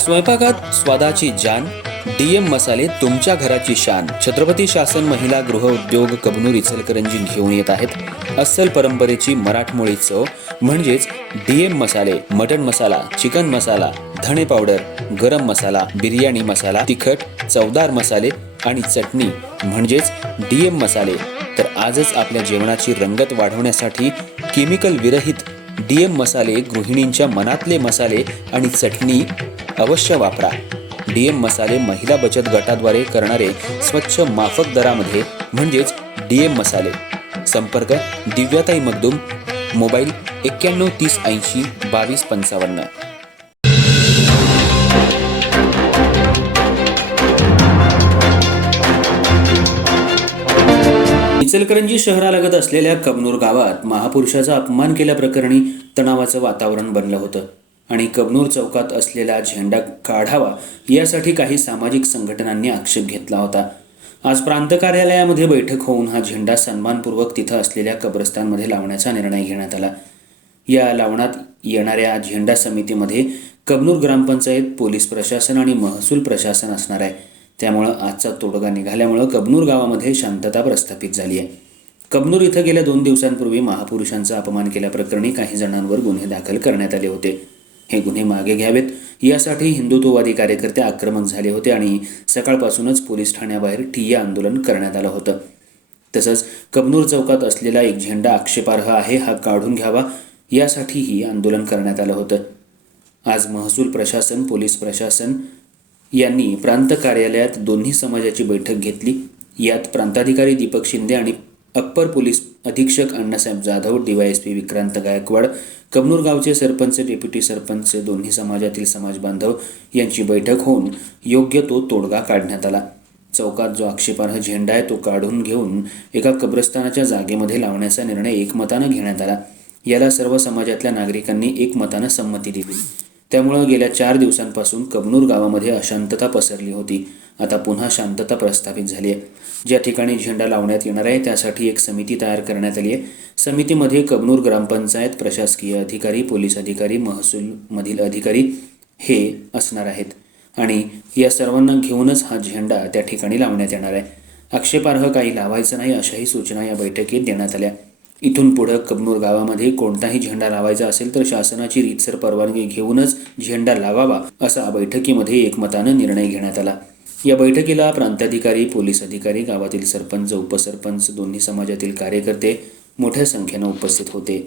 स्वयंपाकात स्वादाची जान, डीएम मसाले तुमच्या घराची शान. छत्रपती शासन महिला गृह उद्योग कबनूर इचलकरंजी घेऊन येत आहेत अस्सल परंपरेची मराठमोळी चव म्हणजेच डीएम मसाले. मटन मसाला, चिकन मसाला, धणे पावडर, गरम मसाला, बिर्याणी मसाला, तिखट चवदार मसाले आणि चटणी म्हणजेच डीएम मसाले. तर आजच आपल्या जेवणाची रंगत वाढवण्यासाठी केमिकल विरहित डीएम मसाले, गृहिणींच्या मनातले मसाले आणि चटणी अवश्य वापरा. डीएम मसाले महिला बचत गटाद्वारे करणारे स्वच्छ माफक दरामध्ये म्हणजेच डीएम मसाले. संपर्क दिव्याताई मगदूम, मोबाईल 91 30 80 22 55. इचलकरंजी शहरालगत असलेल्या कबनूर गावात महापुरुषाचा अपमान केल्याप्रकरणी तणावाचं वातावरण बनलं होतं आणि कबनूर चौकात असलेला झेंडा काढावा यासाठी काही सामाजिक संघटनांनी आक्षेप घेतला होता. आज प्रांत कार्यालयामध्ये बैठक होऊन हा झेंडा सन्मानपूर्वक तिथं असलेल्या कब्रस्तानमध्ये लावण्याचा निर्णय घेण्यात आला. या लावण्यात येणाऱ्या झेंडा समितीमध्ये कबनूर ग्रामपंचायत, पोलीस प्रशासन आणि महसूल प्रशासन असणार आहे. त्यामुळं आजचा तोडगा निघाल्यामुळं कबनूर गावामध्ये शांतता प्रस्थापित झाली आहे. कबनूर इथं गेल्या 2 दिवसांपूर्वी महापुरुषांचा अपमान केल्याप्रकरणी काही जणांवर गुन्हे दाखल करण्यात आले होते. हे गुन्हे मागे घ्यावेत यासाठी हिंदुत्ववादी कार्यकर्ते आक्रमक झाले होते आणि सकाळपासूनच पोलीस ठाण्याबाहेर ठिय्या आंदोलन करण्यात आलं होतं. तसंच कबनूर चौकात असलेला एक झेंडा आक्षेपार्ह आहे, हा काढून घ्यावा यासाठीही आंदोलन करण्यात आलं होतं. आज महसूल प्रशासन, पोलीस प्रशासन यांनी प्रांत कार्यालयात दोन्ही समाजाची बैठक घेतली. यात प्रांताधिकारी दीपक शिंदे आणि अप्पर पोलीस अधीक्षक अण्णासाहेब जाधव, DYSP विक्रांत गायकवाड, कबनूर गावचे सरपंच, डेप्युटी सरपंच, दोन्ही समाजातील समाज बांधव यांची बैठक होऊन योग्य तो तोडगा काढण्यात आला. चौकात जो आक्षेपार्ह झेंडा आहे तो काढून घेऊन एका कब्रस्तानाच्या जागेमध्ये लावण्याचा निर्णय एकमतानं घेण्यात आला. याला सर्व समाजातल्या नागरिकांनी एकमतानं संमती दिली. त्यामुळं गेल्या 4 दिवसांपासून कबनूर गावामध्ये अशांतता पसरली होती. आता पुन्हा शांतता प्रस्थापित झाली आहे. ज्या ठिकाणी झेंडा लावण्यात येणार आहे त्यासाठी एक समिती तयार करण्यात आली आहे. समितीमध्ये कबनूर ग्रामपंचायत, प्रशासकीय अधिकारी, पोलीस अधिकारी, महसूलमधील अधिकारी हे असणार आहेत आणि या सर्वांना घेऊनच हा झेंडा त्या ठिकाणी लावण्यात येणार आहे. आक्षेपार्ह काही लावायचं नाही अशाही सूचना या बैठकीत देण्यात आल्या. इथून पुढं कबनूर गावामध्ये कोणताही झेंडा लावायचा असेल तर शासनाची रीतसर परवानगी घेऊनच झेंडा लावावा असा बैठकीमध्ये एकमतानं निर्णय घेण्यात आला. या बैठकीला प्रांताधिकारी, पोलीस अधिकारी, गावातील सरपंच, उपसरपंच, दोन्ही समाजातील कार्यकर्ते मोठ्या संख्येनं उपस्थित होते.